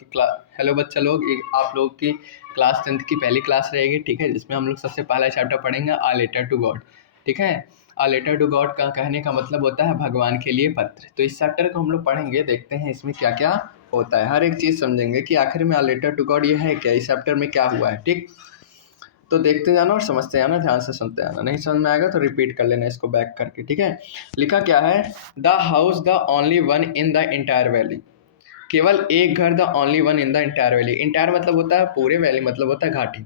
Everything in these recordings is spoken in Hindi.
हेलो बच्चा लोग, आप लोग की क्लास 10th की पहली क्लास रहेगी, ठीक है, जिसमें हम लोग सबसे पहला चैप्टर पढ़ेंगे आ लेटर टू गॉड। ठीक है, आ लेटर टू गॉड का कहने का मतलब होता है भगवान के लिए पत्र। तो इस चैप्टर को हम लोग पढ़ेंगे, देखते हैं इसमें क्या क्या होता है, हर एक चीज़ समझेंगे कि आखिर में आ लेटर टू गॉड ये है क्या, इस चैप्टर में क्या हुआ है। ठीक, तो देखते जाना और समझते जाना, ध्यान से सुनते जाना, नहीं समझ में आएगा तो रिपीट कर लेना इसको बैक करके। ठीक है, लिखा क्या है, the house the only one in the entire valley. केवल एक घर, the only one in the entire valley. Entire मतलब होता है पूरे, वैली मतलब होता है घाटी।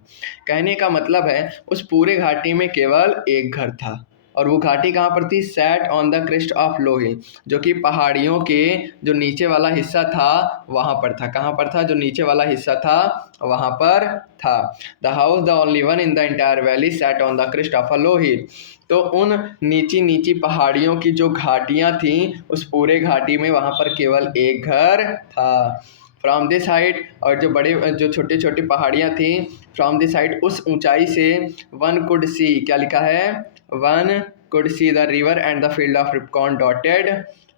कहने का मतलब है उस पूरे घाटी में केवल एक घर था, और वो घाटी कहाँ पर थी, set on the crest of low hill, जो कि पहाड़ियों के जो नीचे वाला हिस्सा था वहाँ पर था। कहाँ पर था, जो नीचे वाला हिस्सा था वहाँ पर था। The house the only one in the entire valley set on the crest of a low hill. तो उन नीची नीची पहाड़ियों की जो घाटियाँ थीं, उस पूरे घाटी में वहाँ पर केवल एक घर था। फ्रॉम दिस हाइट, और जो छोटी छोटी पहाड़ियाँ थीं, फ्रॉम दिस हाइट उस ऊंचाई से, वन कुड सी, क्या लिखा है, one could see the river and the field of ripe corn dotted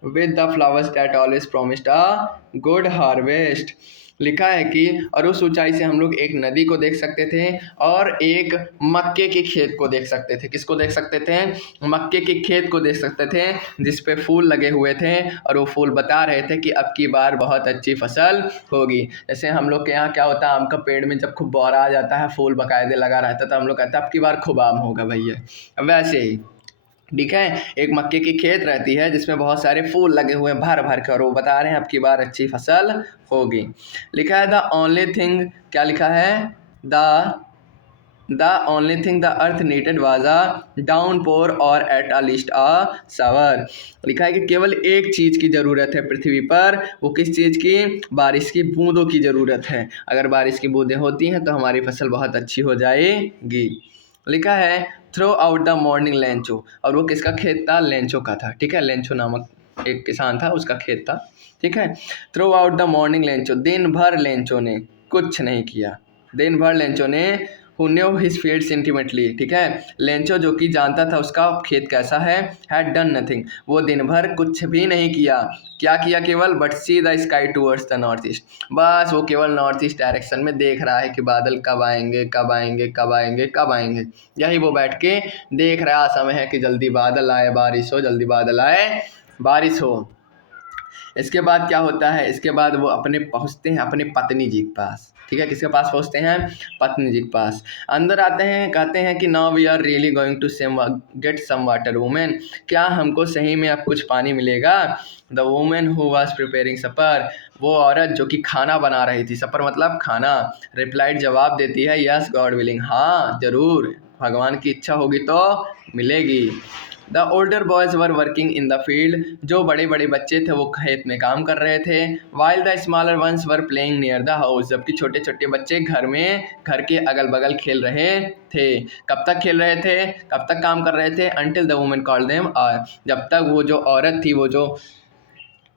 with the flowers that always promised a good harvest. लिखा है कि और उस ऊंचाई से हम लोग एक नदी को देख सकते थे और एक मक्के के खेत को देख सकते थे। किसको देख सकते थे, मक्के के खेत को देख सकते थे, जिस पे फूल लगे हुए थे, और वो फूल बता रहे थे कि अब की बार बहुत अच्छी फसल होगी। जैसे हम लोग के यहाँ क्या होता है, आम का पेड़ में जब खूब बौरा आ जाता है, फूल बकायदे लगा रहता है, तो हम लोग कहते हैं अब की बार खूब आम होगा भैया, वैसे ही। ठीक है, एक मक्के की खेत रहती है जिसमें बहुत सारे फूल लगे हुए हैं भर भर कर, वो बता रहे हैं अब की बार अच्छी फसल होगी। लिखा है द ओनली थिंग, क्या लिखा है, the only thing the earth needed was a downpour or at a least a shower. लिखा है कि केवल एक चीज़ की ज़रूरत है पृथ्वी पर, वो किस चीज़ की, बारिश की बूंदों की ज़रूरत है। अगर बारिश की बूंदें होती हैं तो हमारी फसल बहुत अच्छी हो जाएगी। लिखा है throughout the morning Lencho, और वो किसका खेत था, लेंचो का था। ठीक है, लेंचो नामक एक किसान था, उसका खेत था। ठीक है, throughout the morning Lencho, दिन भर लेंचो ने कुछ नहीं किया। दिन भर लेंचो ने who knew his fields intimately, ठीक है, लेंचो जो कि जानता था उसका खेत कैसा है, had done nothing, वो दिन भर कुछ भी नहीं किया। क्या किया केवल, but see the sky towards the north east, बस वो केवल नॉर्थ ईस्ट डायरेक्शन में देख रहा है कि बादल कब आएंगे कब आएंगे कब आएंगे कब आएंगे। यही वो बैठ के देख रहा समय है कि जल्दी बादल आए बारिश हो, जल्दी बादल आए बारिश हो। इसके बाद क्या होता है, इसके बाद वो अपने पहुँचते हैं अपने पत्नी जी के पास। ठीक है, किसके पास पहुँचते हैं, पत्नी जी के पास। अंदर आते हैं, कहते हैं कि now we are really going to get some water woman, क्या हमको सही में अब कुछ पानी मिलेगा। The woman who was preparing supper, वो औरत जो कि खाना बना रही थी, सपर मतलब खाना, रिप्लाइड जवाब देती है, यस गॉड विलिंग, हाँ ज़रूर, भगवान की इच्छा होगी तो मिलेगी। The older boys were working in the field, जो बड़े बड़े बच्चे थे वो खेत में काम कर रहे थे। While the smaller ones were playing near the house, जबकि छोटे छोटे बच्चे घर के अगल बगल खेल रहे थे। कब तक खेल रहे थे, कब तक काम कर रहे थे, until the women called them, जब तक वो जो औरत थी, वो जो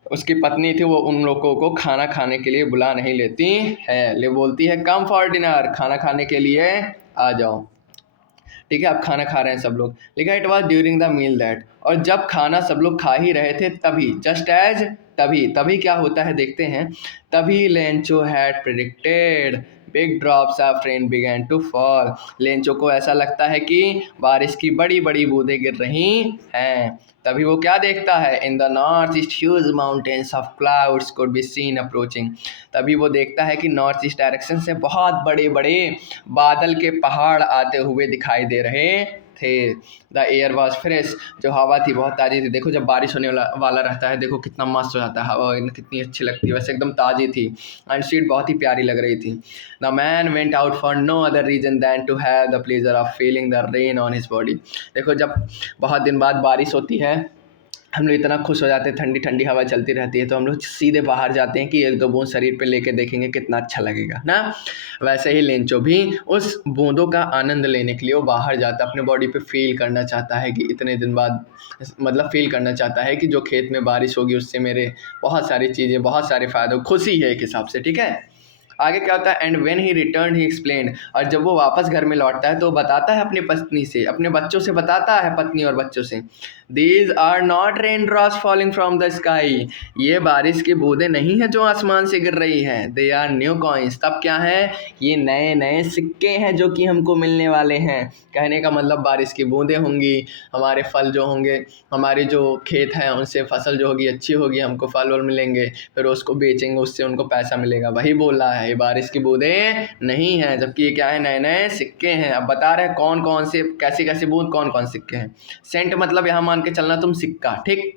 उसकी पत्नी थी, वो उन लोगों को खाना खाने के लिए बुला नहीं लेती है, ले बोलती है कम फॉर डिनर, खाना खाने के लिए आ जाओ। ठीक है, अब खाना खा रहे हैं सब लोग। लिखा it was during the meal that, और जब खाना सब लोग खा ही रहे थे तभी, जस्ट एज, तभी, तभी क्या होता है देखते हैं, तभी Lencho had predicted big drops of rain began to fall. Lencho को ऐसा लगता है कि बारिश की बड़ी बड़ी बूंदें गिर रही हैं। तभी वो क्या देखता है, in the north east huge mountains of clouds could be seen approaching, तभी वो देखता है कि नॉर्थ ईस्ट डायरेक्शन से बहुत बड़े बड़े बादल के पहाड़ आते हुए दिखाई दे रहे थे। द एयर वॉज फ्रेश, जो हवा थी बहुत ताज़ी थी। देखो जब बारिश होने वाला रहता है, देखो कितना मस्त हो जाता है हवा, कितनी अच्छी लगती है, वैसे एकदम ताज़ी थी, एंड सीट बहुत ही प्यारी लग रही थी। The man went out for no other reason than to have the pleasure of feeling the rain on his body. देखो जब बहुत दिन बाद बारिश होती है, हम लोग इतना खुश हो जाते हैं, ठंडी ठंडी हवा चलती रहती है, तो हम लोग सीधे बाहर जाते हैं कि एक दो बूंद शरीर पे लेके देखेंगे कितना अच्छा लगेगा ना। वैसे ही लेंचो भी उस बूंदों का आनंद लेने के लिए वो बाहर जाता है, अपने बॉडी पे फील करना चाहता है कि इतने दिन बाद, मतलब फील करना चाहता है कि जो खेत में बारिश होगी उससे मेरे बहुत सारी चीज़ें, बहुत सारे फ़ायदे, खुशी है एक हिसाब से। ठीक है, आगे क्या होता है, and when he return he explain, और जब वो वापस घर में लौटता है तो बताता है अपनी पत्नी से, अपने बच्चों से बताता है, पत्नी और बच्चों से, these are not rain drops falling from the sky, ये बारिश की बूंदें नहीं हैं जो आसमान से गिर रही हैं, दे आर न्यू कॉइन्स, तब क्या है, ये नए नए सिक्के हैं जो कि हमको मिलने वाले हैं। कहने का मतलब बारिश की बूंदें होंगी, हमारे फल जो होंगे, हमारे जो खेत हैं उनसे फसल जो होगी अच्छी होगी, हमको फल वल मिलेंगे, फिर उसको बेचेंगे, उससे उनको पैसा मिलेगा, वही बोल रहा है, ये बारिश की बूंदें नहीं हैं, जबकि ये क्या है, नए नए सिक्के हैं। अब बता रहे हैं कौन कौन से, कैसी कैसी बूंद, कौन कौन सिक्के हैं। सेंट मतलब यहाँ मान के चलना तुम सिक्का, ठीक।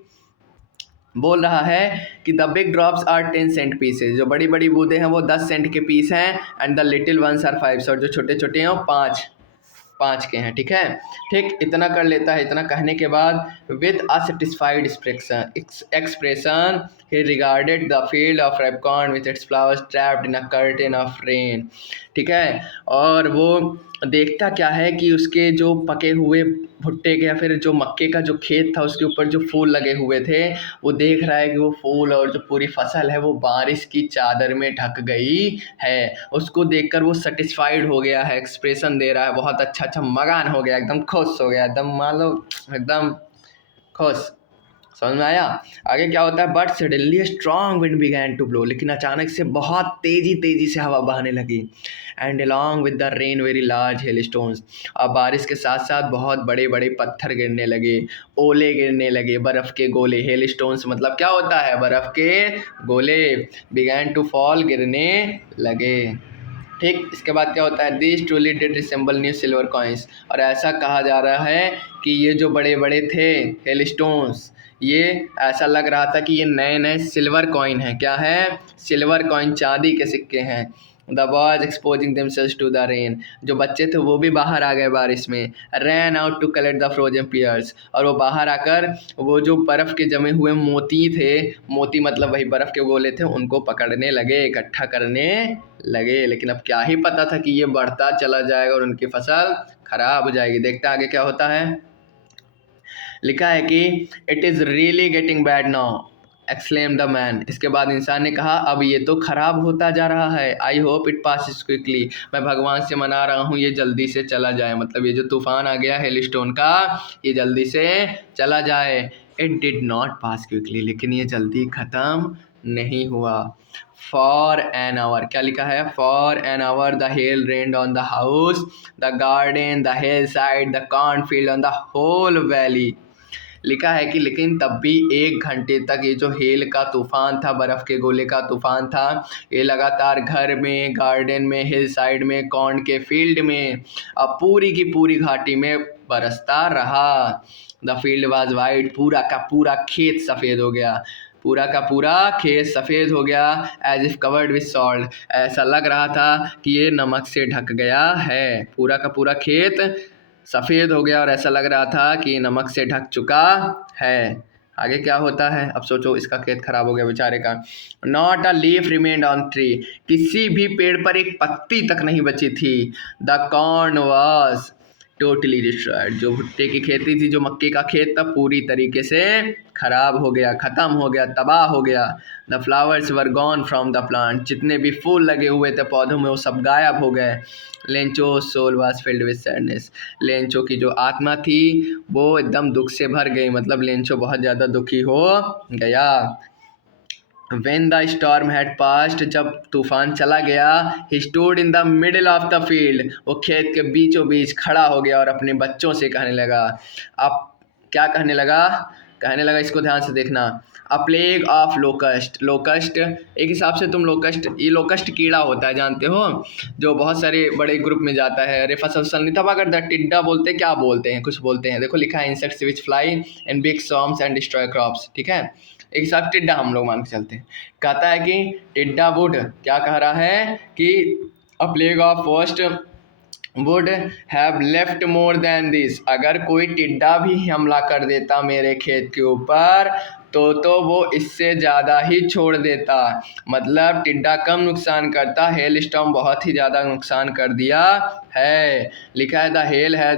बोल रहा है कि the big drops are 10 cent pieces, जो बड़ी बड़ी बूंदें हैं वो 10 सेंट के पीस हैं, and the little ones are 5, और जो छोटे छोटे हैं वो 5 के हैं, ठीक है। ठीक, इतना कर लेता है। इतना कहने के बाद with a satisfied expression he regarded the field of ripe corn with its flowers draped in a curtain of rain, ठीक है। और वो देखता क्या है कि उसके जो पके हुए भुट्टे के या फिर जो मक्के का जो खेत था उसके ऊपर जो फूल लगे हुए थे, वो देख रहा है कि वो फूल और जो पूरी फसल है वो बारिश की चादर में ढक गई है। उसको देखकर वो सेटिस्फाइड हो गया है, एक्सप्रेशन दे रहा है, बहुत अच्छा मगन हो गया, एकदम खुश हो गया, एकदम मान लो एकदम खुश। समझ में आया। आगे क्या होता है, but suddenly strong wind began to blow, लेकिन अचानक से बहुत तेजी से हवा बहने लगी, and along with the rain very large hail stones, अब बारिश के साथ साथ बहुत बड़े बड़े पत्थर गिरने लगे, ओले गिरने लगे, बर्फ़ के गोले। हेल स्टोन्स मतलब क्या होता है, बर्फ़ के गोले। बिगैन टू फॉल, गिरने लगे, ठीक। इसके बाद क्या होता है, this truly did resemble new silver coins, और ऐसा कहा जा रहा है कि ये जो बड़े बड़े थे हेल स्टोन्स, ये ऐसा लग रहा था कि ये नए नए सिल्वर कॉइन हैं। क्या है, सिल्वर कॉइन, चांदी के सिक्के हैं। The boys exposing themselves to the rain, जो बच्चे थे वो भी बाहर आ गए बारिश में। Ran out to collect the frozen pearls, और वो बाहर आकर वो जो बर्फ़ के जमे हुए मोती थे, मोती मतलब वही बर्फ़ के गोले थे, उनको पकड़ने लगे, इकट्ठा करने लगे। लेकिन अब क्या ही पता था कि ये बढ़ता चला जाएगा और उनकी फसल खराब हो जाएगी। देखते हैं आगे क्या होता है। लिखा है कि it is really getting bad now, exclaim the man. इसके बाद इंसान ने कहा अब ये तो ख़राब होता जा रहा है। I hope it passes quickly, मैं भगवान से मना रहा हूँ ये जल्दी से चला जाए, मतलब ये जो तूफ़ान आ गया हेलस्टोन का, ये जल्दी से चला जाए। It did not pass quickly, लेकिन ये जल्दी ख़त्म नहीं हुआ। फॉर एन आवर, क्या लिखा है, for an hour the hail rained on the house, the garden, the hillside, the cornfield, on the whole valley. लिखा है कि लेकिन तब भी 1 घंटे तक ये जो हेल का तूफ़ान था, बर्फ़ के गोले का तूफ़ान था, ये लगातार घर में, गार्डन में, हिल साइड में, कॉर्न के फील्ड में, अब पूरी की पूरी घाटी में बरसता रहा। द फील्ड वाज वाइट, पूरा का पूरा खेत सफ़ेद हो गया, पूरा का पूरा खेत सफ़ेद हो गया। As if covered with salt, ऐसा लग रहा था कि ये नमक से ढक गया है। पूरा का पूरा खेत सफ़ेद हो गया और ऐसा लग रहा था कि नमक से ढक चुका है। आगे क्या होता है, अब सोचो, इसका खेत खराब हो गया बेचारे का। Not a leaf remained on tree, किसी भी पेड़ पर एक पत्ती तक नहीं बची थी। The corn was totally destroyed, जो भुट्टे की खेती थी, जो मक्के का खेत था, पूरी तरीके से खराब हो गया, ख़त्म हो गया, तबाह हो गया। The flowers were gone from the plant, जितने भी फूल लगे हुए थे पौधों में वो सब गायब हो गए। Lencho soul was filled with sadness, Lencho की जो आत्मा थी वो एकदम दुख से भर गई, मतलब लेंचो बहुत ज़्यादा दुखी हो गया। When the storm had passed, जब तूफान चला गया, he stood in the middle of the field, वो खेत के बीचों बीच खड़ा हो गया और अपने बच्चों से कहने लगा। अब क्या कहने लगा, कहने लगा, इसको ध्यान से देखना। अ प्लेग ऑफ लोकस्ट, लोकस्ट एक हिसाब से तुम लोकस्ट, ये लोकस्ट कीड़ा होता है जानते हो, जो बहुत सारे बड़े ग्रुप में जाता है। अरे फसल नहीं तबाह करता, टिड्डा बोलते, क्या बोलते हैं, कुछ बोलते हैं, देखो लिखा है insects which fly in big swarms and destroy crops, ठीक है। एक हिसाब टिड्डा हम लोग मान के चलते हैं। कहता है कि टिड्डा वुड, क्या कह रहा है कि अ plague of first would have left more than this, अगर कोई टिड्डा भी हमला कर देता मेरे खेत के ऊपर तो वो इससे ज़्यादा ही छोड़ देता, मतलब टिड्डा कम नुकसान करता, हेल स्टॉर्म बहुत ही ज़्यादा नुकसान कर दिया है। लिखा है the hell has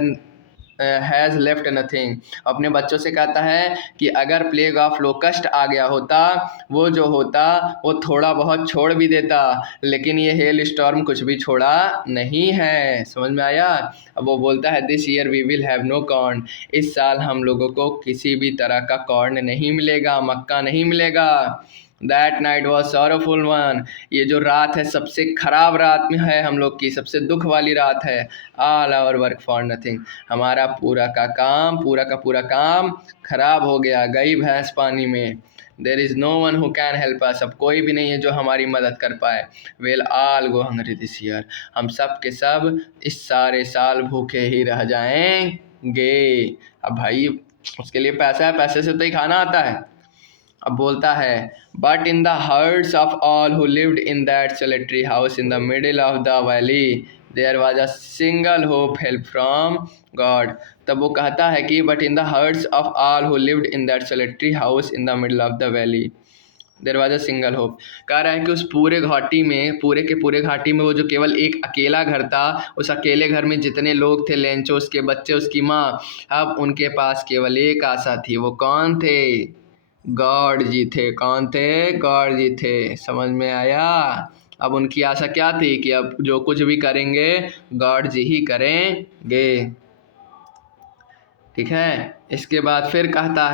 has left nothing. अपने बच्चों से कहता है कि अगर प्लेग ऑफ लोकस्ट आ गया होता, वो जो होता वो थोड़ा बहुत छोड़ भी देता, लेकिन ये हेल स्टॉर्म कुछ भी छोड़ा नहीं है। समझ में आया? अब वो बोलता है this year we will have no corn. इस साल हम लोगों को किसी भी तरह का कॉर्न नहीं मिलेगा, मक्का नहीं मिलेगा। That night was sorrowful one. ये जो रात है सबसे खराब रात में है हम लोग की, सबसे दुख वाली रात है। All our work for nothing. हमारा पूरा का पूरा काम खराब हो गया, गई भैंस पानी में। There is no one who can help us. अब कोई भी नहीं है जो हमारी मदद कर पाए। Well all go hungry this year. हम सब के सब इस सारे साल भूखे ही रह जाएंगे। अब भाई उसके लिए पैसा है, पैसे से तो ही खाना आता है। अब बोलता है but in the hearts of all who lived in that solitary house in the middle of the valley there was a single hope help from God. तब वो कहता है कि but in the hearts of all who lived in that solitary house in the middle of the valley there was a single hope. कह रहा है कि उस पूरे घाटी में, पूरे के पूरे घाटी में वो जो केवल एक अकेला घर था, उस अकेले घर में जितने लोग थे, लेंचो, उसके बच्चे, उसकी माँ, अब उनके पास केवल एक आशा थी। वो कौन थे? गॉड जी थे। कौन थे? गॉड जी थे। समझ में आया? अब उनकी आशा क्या थी कि अब जो कुछ भी करेंगे गॉड जी ही करेंगे। ठीक है। इसके बाद फिर कहता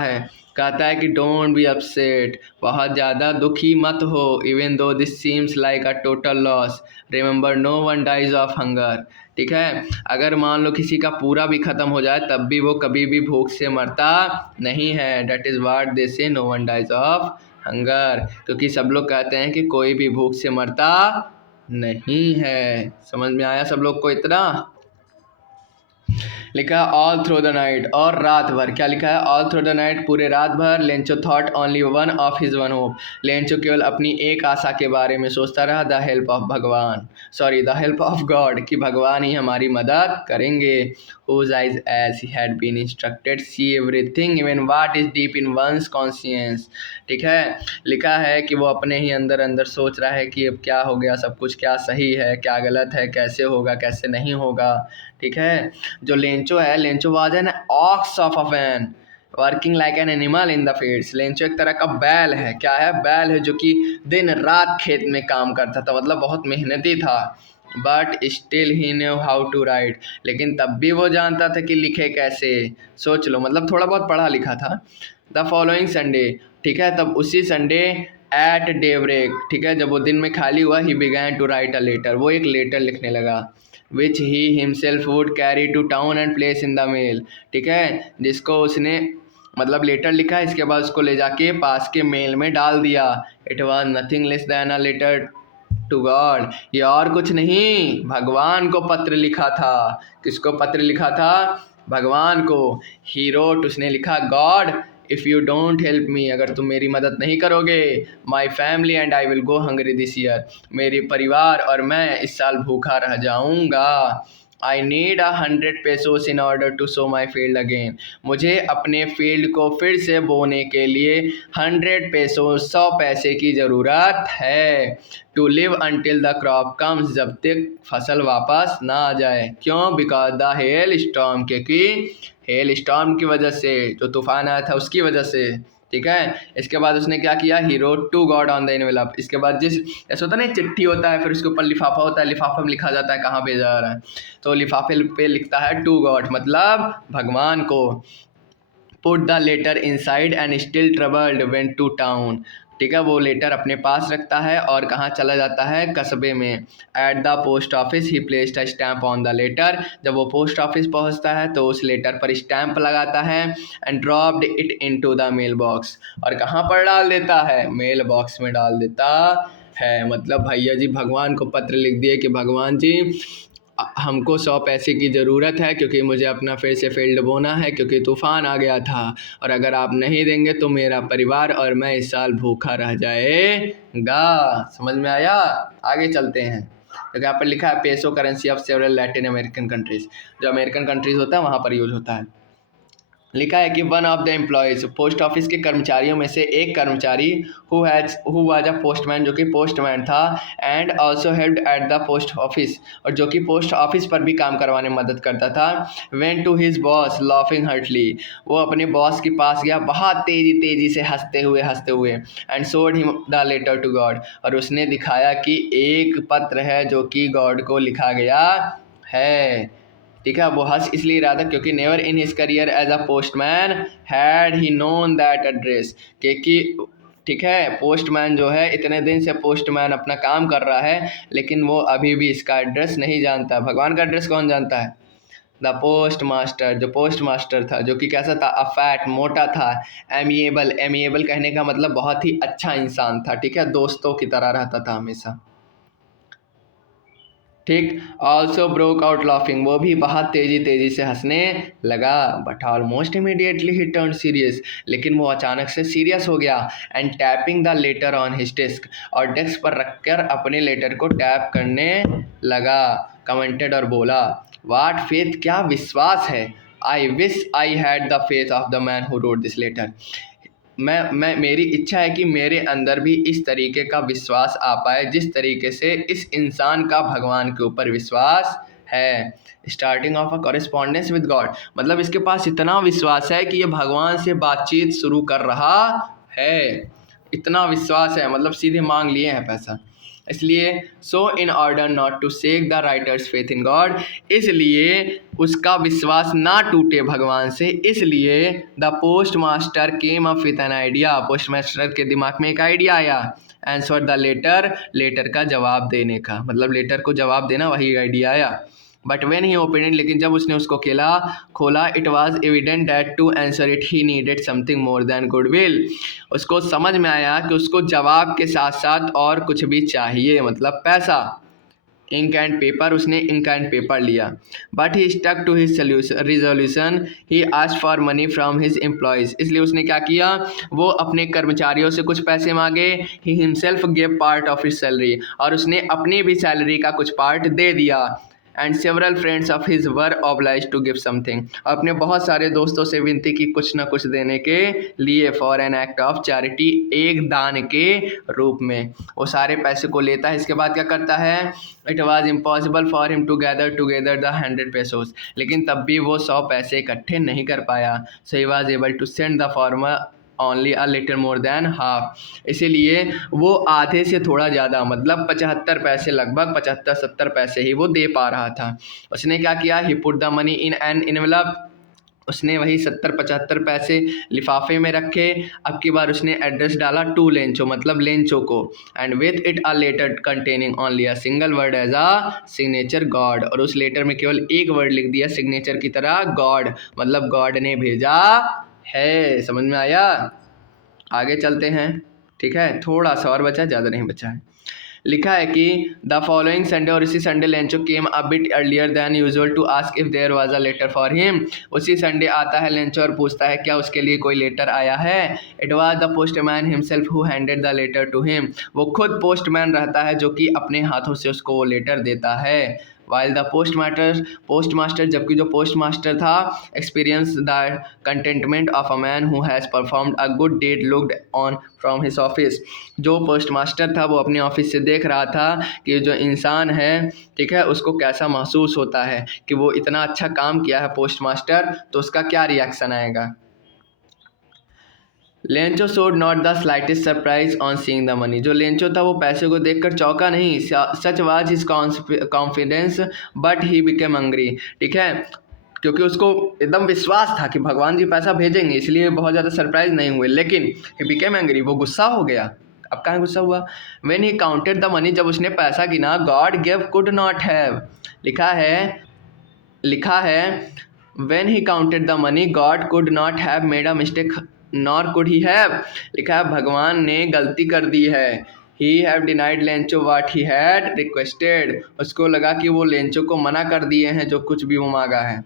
है कि डोंट बी अपसेट। बहुत ज़्यादा दुखी मत हो। Even though this seems like a total loss, remember no one dies of hunger. ठीक है। अगर मान लो किसी का पूरा भी ख़त्म हो जाए तब भी वो कभी भी भूख से मरता नहीं है। That is what they say no one dies of hunger. क्योंकि सब लोग कहते हैं कि कोई भी भूख से मरता नहीं है। समझ में आया सब लोग को इतना? लिखा है ऑल थ्रू द नाइट, और रात भर। क्या लिखा है? ऑल थ्रू द नाइट, पूरे रात भर। Lencho thought only one of his one hope. Lencho केवल अपनी एक आशा के बारे में सोचता रहा, द हेल्प ऑफ भगवान, sorry the help of God, कि भगवान ही हमारी मदद करेंगे। whose eyes as he had been instructed see everything even what is deep in one's conscience। ठीक है। लिखा है कि वो अपने ही अंदर अंदर सोच रहा है कि अब क्या हो गया, सब कुछ क्या सही है क्या गलत है, कैसे होगा कैसे नहीं होगा। ठीक है। जो लेंचो है, Lencho was an ox of a fan working like an animal in the fields. Lencho एक तरह का बैल है। क्या है? बैल है जो कि दिन रात खेत में काम करता था, मतलब बहुत मेहनती था। But still he knew how to write. लेकिन तब भी वो जानता था कि लिखे कैसे। सोच लो, मतलब थोड़ा बहुत पढ़ा लिखा था। The following Sunday. ठीक है। तब उसी संडे एट डे ब्रेक, ठीक है, जब वो दिन में खाली हुआ, he began to write a letter. वो एक लेटर लिखने लगा, which he himself would carry to town and place in the mail. ठीक है। जिसको उसने मतलब लेटर लिखा, इसके बाद उसको ले जाके पास के मेल में डाल दिया। It was nothing less than a letter to God. ये और कुछ नहीं, भगवान को पत्र लिखा था। किसको पत्र लिखा था? भगवान को। ही रोट, उसने लिखा, God if you don't help me, अगर तुम मेरी मदद नहीं करोगे, my family and I will go hungry this year, मेरे परिवार और मैं इस साल भूखा रह जाऊंगा। I need 100 pesos in order to sow my field again. मुझे अपने फील्ड को फिर से बोने के लिए 100 पेसोस, 100 पैसे की ज़रूरत है। To live until the crop comes, जब तक फसल वापस ना आ जाए। क्यों? बिकॉज द हेल स्टॉर्म, क्योंकि हेल स्टॉर्म की वजह से, जो तूफान आया था उसकी वजह से। ठीक है। इसके बाद उसने क्या किया? He wrote to God on the envelope. इसके बाद जिस ऐसा होता है ना, चिट्ठी होता है, फिर उसके ऊपर लिफाफा होता है, लिफाफे में लिखा जाता है कहाँ भेजा जा रहा है, तो लिफाफे पे लिखता है टू गॉड, मतलब भगवान को। Put the letter inside and still troubled went to town. ठीक है। वो लेटर अपने पास रखता है और कहाँ चला जाता है? कस्बे में। At the post office he placed a stamp on the letter. जब वो पोस्ट ऑफिस पहुँचता है तो उस लेटर पर स्टैम्प लगाता है। And dropped it into the mail box, और कहाँ पर डाल देता है? मेल बॉक्स में डाल देता है। मतलब भैया जी भगवान को पत्र लिख दिए कि भगवान जी हमको 100 पैसे की ज़रूरत है, क्योंकि मुझे अपना फिर से फील्ड बोना है, क्योंकि तूफ़ान आ गया था, और अगर आप नहीं देंगे तो मेरा परिवार और मैं इस साल भूखा रह जाएगा। समझ में आया? आगे चलते हैं। तो यहाँ पर लिखा है peso currency of several Latin American countries. जो अमेरिकन कंट्रीज़ होता है वहाँ पर यूज होता है। लिखा है कि one of the employees, post office के कर्मचारियों में से एक कर्मचारी, हु वाज अ पोस्टमैन, जो कि पोस्टमैन था, and also helped eight the post office, और जो कि पोस्ट ऑफिस पर भी काम करवाने में मदद करता था, went to his boss laughing heartily, वो अपने बॉस के पास गया बहुत तेजी तेजी से हंसते हुए, and showed him the letter to God, और उसने दिखाया कि एक पत्र है जो कि गॉड को लिखा गया है। ठीक है, वो हंस इसलिए रहा था क्योंकि never in his career as a postman had he known that address, क्योंकि ठीक है, पोस्टमैन जो है इतने दिन से पोस्टमैन अपना काम कर रहा है, लेकिन वो अभी भी इसका एड्रेस नहीं जानता। भगवान का एड्रेस कौन जानता है? द पोस्ट मास्टर, जो पोस्ट मास्टर था, जो कि कैसा था? अफैट, मोटा था। एमिएबल, एमिएबल कहने का मतलब बहुत ही अच्छा इंसान था। ठीक है, दोस्तों की तरह रहता था हमेशा। ठीक, ऑल्सो ब्रोक आउट लाफिंग, वो भी बहुत तेजी तेजी से हंसने लगा। But almost immediately he turn serious, लेकिन वो अचानक से सीरियस हो गया। And tapping the later on his desk, और डेस्क पर रखकर अपने लेटर को टैप करने लगा। कमेंटेड, और बोला, वाट फेथ, क्या विश्वास है। I wish I had the faith of the man who wrote this letter, मैं मेरी इच्छा है कि मेरे अंदर भी इस तरीके का विश्वास आ पाए जिस तरीके से इस इंसान का भगवान के ऊपर विश्वास है। Starting of a correspondence with God, मतलब इसके पास इतना विश्वास है कि ये भगवान से बातचीत शुरू कर रहा है। इतना विश्वास है, मतलब सीधे मांग लिए हैं पैसा। इसलिए so in order not to shake the writer's faith in God, इसलिए उसका विश्वास ना टूटे भगवान से, इसलिए the postmaster came up with an idea, postmaster के दिमाग में एक आइडिया आया। आंसर द लेटर, लेटर का जवाब देने का, मतलब लेटर को जवाब देना, वही आइडिया आया। But when he open it, लेकिन जब उसने उसको खोला, it was evident that to answer it he needed something more than goodwill, उसको समझ में आया कि उसको जवाब के साथ साथ और कुछ भी चाहिए, मतलब पैसा। इंक एंड पेपर, उसने इंक एंड पेपर लिया। But he stuck to his resolution, he asked for money from his employees, इसलिए उसने क्या किया, वो अपने कर्मचारियों से कुछ पैसे मांगे। He himself give part of his salary, और उसने अपनी भी सैलरी का कुछ पार्ट दे दिया। And several friends of his were obliged to give something, अपने बहुत सारे दोस्तों से विनती की कुछ ना कुछ देने के लिए, for an act of charity, एक दान के रूप में। वो सारे पैसे को लेता है, इसके बाद क्या करता है, it was impossible for him to gather together the 100 pesos, लेकिन तब भी वो 100 पैसे इकट्ठे नहीं कर पाया। So he was able to send the farmer only a little more than half, इसीलिए वो आधे से थोड़ा ज़्यादा, मतलब 75 पैसे, लगभग 75-70 पैसे ही वो दे पा रहा था। उसने क्या किया, he put the money in an envelope, उसने वही 70-75 पैसे लिफाफे में रखे। अब की बार उसने एड्रेस डाला टू लेंचो, मतलब लेंचो को, and with it a letter containing only a single word as a signature God, और उस लेटर में केवल एक वर्ड लिख दिया सिग्नेचर की तरह, गॉड, मतलब गॉड ने भेजा है। समझ में आया? आगे चलते हैं। ठीक है, थोड़ा सा और बचा, ज़्यादा नहीं बचा है। लिखा है कि द फॉलोइंग संडे, और इसी Sunday Lencho came a bit earlier than usual to ask if there was a letter for him, उसी संडे आता है लेंचो और पूछता है क्या उसके लिए कोई लेटर आया है। It was the postman himself who handed the letter to him, वो खुद पोस्टमैन रहता है जो कि अपने हाथों से उसको वो लेटर देता है। वाइल द पोस्टमास्टर, जबकि जो पोस्टमास्टर था, experience the contentment of a man who has performed a good deed looked on from his office, जो पोस्टमास्टर था वो अपने ऑफिस से देख रहा था कि जो इंसान है, ठीक है, उसको कैसा महसूस होता है कि वो इतना अच्छा काम किया है पोस्टमास्टर, तो उसका क्या रिएक्शन आएगा। Lencho showed not the slightest surprise on seeing the money, जो लेंचो था वो पैसे को देखकर चौंका नहीं, such was his confidence but he became angry, ठीक है, क्योंकि उसको एकदम विश्वास था कि भगवान जी पैसा भेजेंगे, इसलिए बहुत ज़्यादा सरप्राइज नहीं हुए, लेकिन ही बिकेम एंग्री, वो गुस्सा हो गया। अब कहाँ गुस्सा हुआ, when he counted the money, जब उसने पैसा गिना, God give could not have, लिखा है when he counted the money God could not have made a mistake nor could he have, लिखा है भगवान ने गलती कर दी है। He have denied Lencho what he had requested, उसको लगा कि वो लेंचो को मना कर दिए हैं जो कुछ भी वो मांगा है।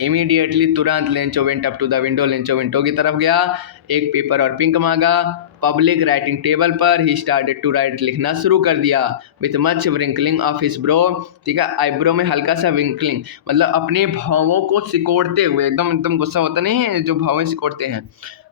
इमीडिएटली तुरंत Lencho went up to the window, Lencho window की तरफ गया, एक पेपर और पिंक मांगा, पब्लिक राइटिंग टेबल पर ही स्टार्टेड टू राइट, लिखना शुरू कर दिया, with much wrinkling of his brow, ठीक है, आईब्रो में हल्का सा विंकलिंग, मतलब अपने भावों को सिकोड़ते हुए, एकदम एकदम गुस्सा होता नहीं है जो भावें सिकोड़ते हैं,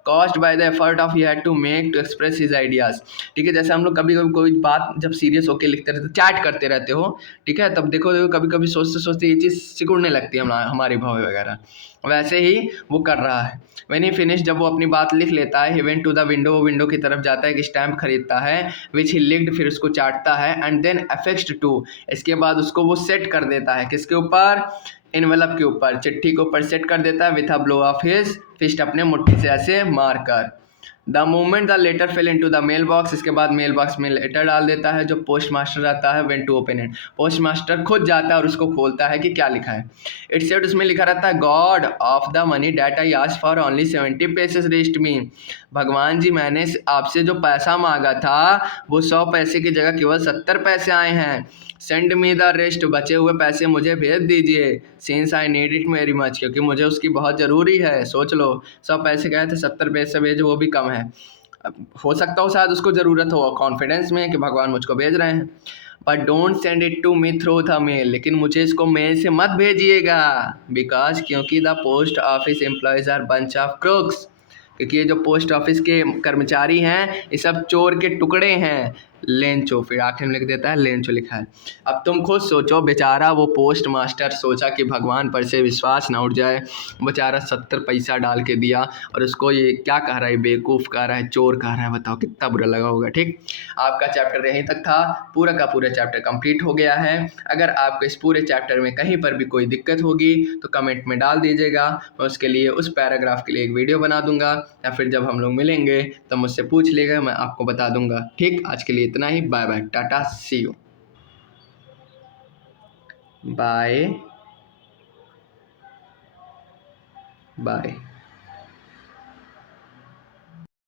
caused by the effort of he had to make to express his ideas, ठीक है, जैसे हम लोग कभी कभी कोई बात जब सीरियस होकर लिखते रहते, चैट करते रहते हो, ठीक है, तब देखो कभी कभी सोचते सोचते ये चीज़ सिकुड़ने लगती है हमारी भाव वगैरह, वैसे ही वो कर रहा है। व्हेन ही फिनिश, जब वो अपनी बात लिख लेता है, he went to the window, वो विंडो की तरफ जाता है, एक स्टैम्प खरीदता है, विच ही लिक्ड, फिर उसको चाटता है, एंड देन अफेक्स्ड टू, इसके बाद उसको वो सेट कर देता है, किसके ऊपर, इनवेलप के ऊपर, चिट्ठी के ऊपर सेट कर देता है, with a blow of his fist, अपने मुट्ठी से ऐसे मार कर। The moment the letter fell into the mail box, इसके बाद मेल बॉक्स में लेटर डाल देता है, जो पोस्ट मास्टर रहता है, went to open it, post master खुद जाता है और उसको खोलता है कि क्या लिखा है। इट सेड, उसमें लिखा रहता है, God of the money that I asked for only 70 pesos reached me, भगवान जी मैंने आपसे जो पैसा मांगा था वो 100 पैसे की जगह केवल 70 पैसे आए हैं, सेंड मी द रेस्ट, बचे हुए पैसे मुझे भेज दीजिए, since I need it very much, क्योंकि मुझे उसकी बहुत ज़रूरी है। सोच लो 100 पैसे गए थे, 70 पैसे भेजो, वो भी कम है। अब हो सकता हो शायद उसको ज़रूरत हो कॉन्फिडेंस में कि भगवान मुझको भेज रहे हैं, but don't send it to me through the mail, लेकिन मुझे इसको मेल से मत भेजिएगा, बिकॉज क्योंकि the post office employees are bunch of crooks, क्योंकि ये जो पोस्ट ऑफिस के कर्मचारी हैं ये सब चोर के टुकड़े हैं, लेंचो, फिर आखिर में लिख देता है लेंचो लिखा है। अब तुम खुद सोचो, बेचारा वो पोस्ट मास्टर सोचा कि भगवान पर से विश्वास ना उठ जाए, बेचारा 70 पैसा डाल के दिया और उसको ये क्या कह रहा है, बेवकूफ़ कह रहा है, चोर कह रहा है, बताओ कितना बुरा लगा होगा। ठीक, आपका चैप्टर यहीं तक था, पूरा का पूरा चैप्टर कंप्लीट हो गया है। अगर आपको इस पूरे चैप्टर में कहीं पर भी कोई दिक्कत होगी तो कमेंट में डाल दीजिएगा, मैं उसके लिए उस पैराग्राफ के लिए एक वीडियो बना दूंगा, या फिर जब हम लोग मिलेंगे तो मुझसे पूछ लेगा, मैं आपको बता दूंगा। ठीक, आज के लिए इतना ही, bye bye, tata, see you, bye bye.